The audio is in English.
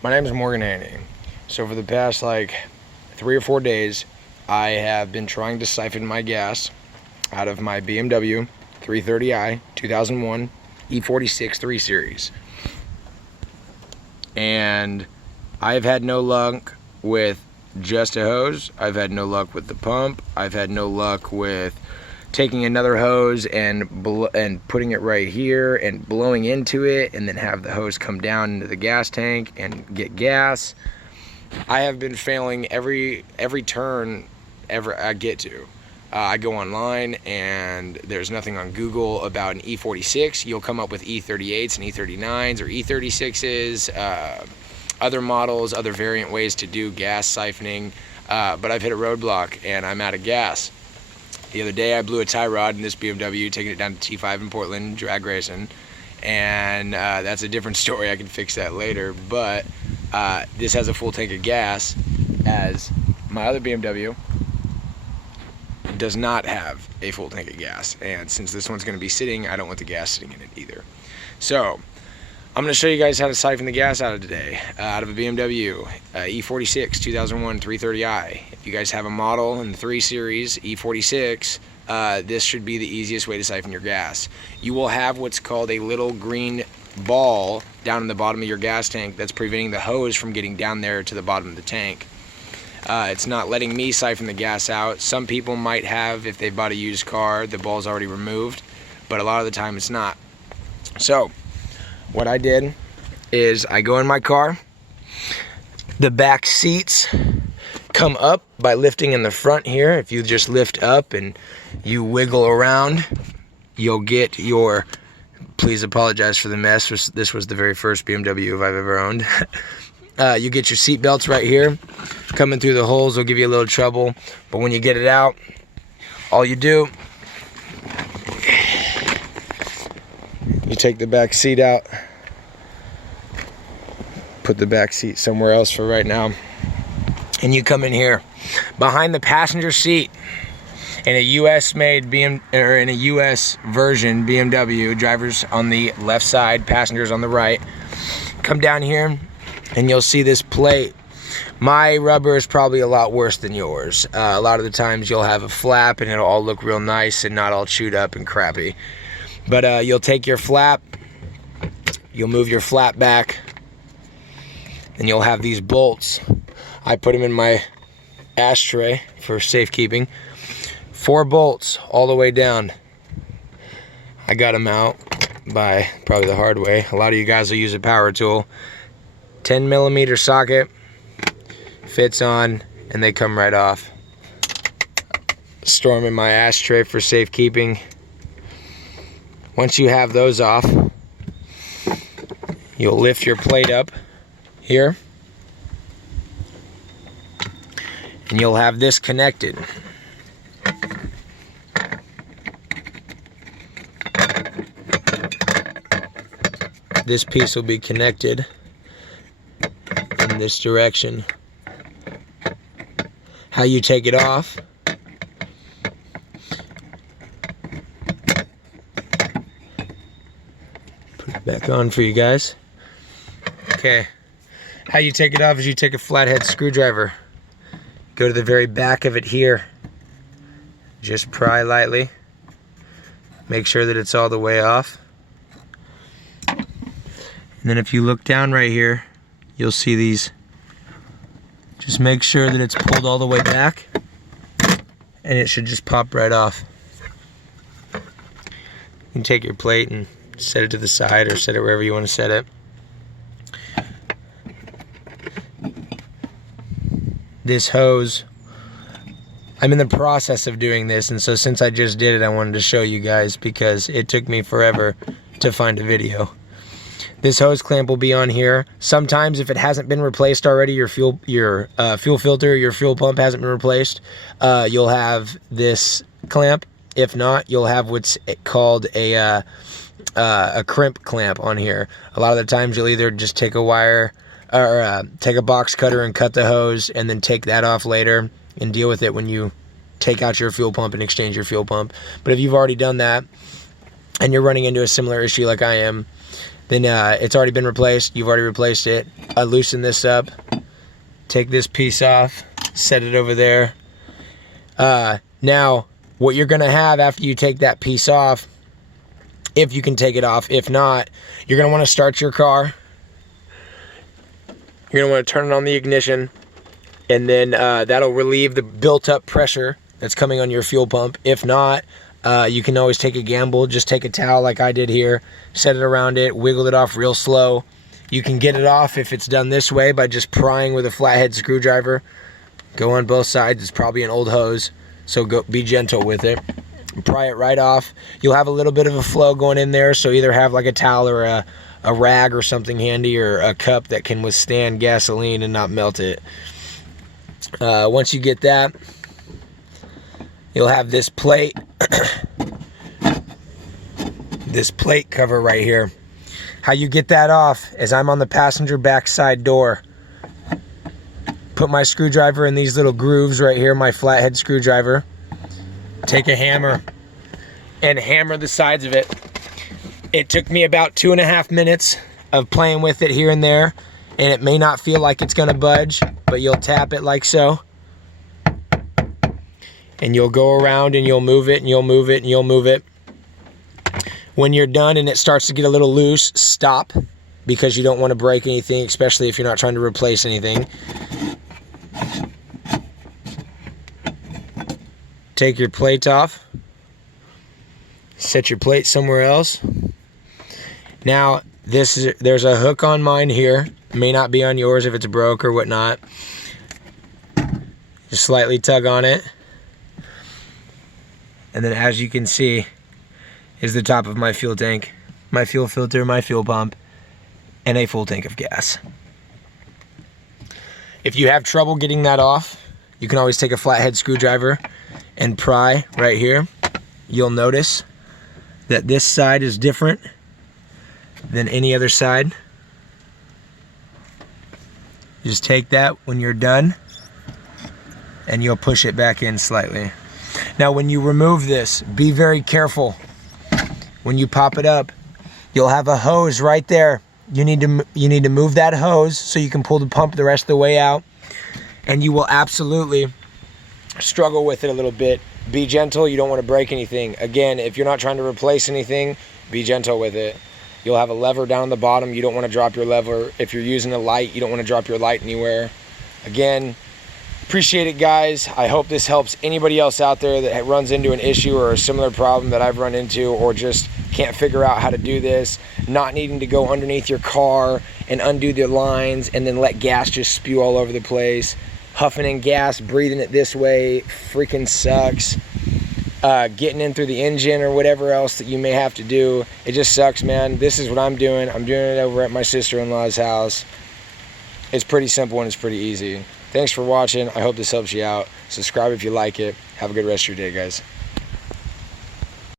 My name is Morgan Haney. So for the past 3 or 4 days, I have been trying to siphon my gas out of my BMW 330i 2001 E46 3 Series. And I've had no luck with just a hose. I've had no luck with the pump. I've had no luck with taking another hose and putting it right here and blowing into it and then have the hose come down into the gas tank and get gas. I have been failing every turn ever I get to. I go online and there's nothing on Google about an E46. You'll come up with E38s and E39s or E36s, other models, other variant ways to do gas siphoning, but I've hit a roadblock and I'm out of gas. The other day I blew a tie rod in this BMW, taking it down to T5 in Portland, drag racing, and that's a different story. I can fix that later, but this has a full tank of gas, as my other BMW does not have a full tank of gas, and since this one's going to be sitting, I don't want the gas sitting in it either. So I'm going to show you guys how to siphon the gas out of today, out of a BMW E46 2001 330i. If you guys have a model in the 3 Series E46, this should be the easiest way to siphon your gas. You will have what's called a little green ball down in the bottom of your gas tank that's preventing the hose from getting down there to the bottom of the tank. It's not letting me siphon the gas out. Some people might have, if they bought a used car, the ball's already removed, but a lot of the time it's not. So what I did is I go in my car, the back seats come up by lifting in the front here. If you just lift up and you wiggle around, you'll get your, please apologize for the mess, this was the very first BMW I've ever owned. You get your seat belts right here. Coming through the holes will give you a little trouble, but when you get it out, all you do, you take the back seat out, put the back seat somewhere else for right now, and you come in here behind the passenger seat in a US made or in a US version BMW, drivers on the left side, passengers on the right. Come down here and you'll see this plate. My rubber is probably a lot worse than yours. A lot of the times you'll have a flap and it'll all look real nice and not all chewed up and crappy. But you'll take your flap, you'll move your flap back, and you'll have these bolts. I put them in my ashtray for safekeeping. 4 bolts all the way down. I got them out by probably the hard way. A lot of you guys will use a power tool. 10mm socket, fits on, and they come right off. Store them in my ashtray for safekeeping. Once you have those off, you'll lift your plate up here, and you'll have this connected. This piece will be connected in this direction. How you take it off, put it back on for you guys. Okay, how you take it off is you take a flathead screwdriver, go to the very back of it here, just pry lightly, make sure that it's all the way off, and then if you look down right here, you'll see these. Just make sure that it's pulled all the way back, and it should just pop right off. You can take your plate and set it to the side or set it wherever you want to set it. This hose, I'm in the process of doing this, and so since I just did it, I wanted to show you guys because it took me forever to find a video. This hose clamp will be on here. Sometimes if it hasn't been replaced already, your fuel filter, your fuel pump hasn't been replaced, you'll have this clamp. If not, you'll have what's called a crimp clamp on here. A lot of the times you'll either just take a wire or take a box cutter and cut the hose and then take that off later and deal with it when you take out your fuel pump and exchange your fuel pump. But if you've already done that and you're running into a similar issue like I am, then it's already been replaced. You've already replaced it. Loosen this up. Take this piece off. Set it over there. Now, what you're going to have after you take that piece off, if you can take it off, if not, you're going to want to start your car. You're going to want to turn it on the ignition, and then that'll relieve the built-up pressure that's coming on your fuel pump. If not, you can always take a gamble. Just take a towel like I did here, set it around it, wiggle it off real slow. You can get it off if it's done this way by just prying with a flathead screwdriver. Go on both sides. It's probably an old hose, so be gentle with it. Pry it right off. You'll have a little bit of a flow going in there, so either have like a towel or a rag or something handy, or a cup that can withstand gasoline and not melt it. Once you get that, you'll have this plate, this plate cover right here. How you get that off is I'm on the passenger backside door. Put my screwdriver in these little grooves right here, my flathead screwdriver. Take a hammer and hammer the sides of it. It took me about 2.5 minutes of playing with it here and there, and it may not feel like it's gonna budge, but you'll tap it like so. And you'll go around and you'll move it and you'll move it and you'll move it. When you're done and it starts to get a little loose, stop, because you don't want to break anything, especially if you're not trying to replace anything. Take your plate off. Set your plate somewhere else. Now, there's a hook on mine here. It may not be on yours if it's broke or whatnot. Just slightly tug on it. And then, as you can see, is the top of my fuel tank, my fuel filter, my fuel pump, and a full tank of gas. If you have trouble getting that off, you can always take a flathead screwdriver and pry right here. You'll notice that this side is different than any other side. You just take that when you're done, and you'll push it back in slightly. Now, when you remove this, be very careful. When you pop it up, you'll have a hose right there. You need to move that hose so you can pull the pump the rest of the way out, and you will absolutely struggle with it a little bit. Be gentle. You don't want to break anything. Again, if you're not trying to replace anything, be gentle with it. You'll have a lever down the bottom. You don't want to drop your lever. If you're using a light, you don't want to drop your light anywhere. Again, appreciate it, guys. I hope this helps anybody else out there that runs into an issue or a similar problem that I've run into, or just can't figure out how to do this, not needing to go underneath your car and undo the lines and then let gas just spew all over the place. Huffing in gas, breathing it this way freaking sucks. Getting in through the engine or whatever else that you may have to do, it just sucks, man. This is what I'm doing. I'm doing it over at my sister-in-law's house. It's pretty simple and it's pretty easy. Thanks for watching. I hope this helps you out. Subscribe if you like it. Have a good rest of your day, guys.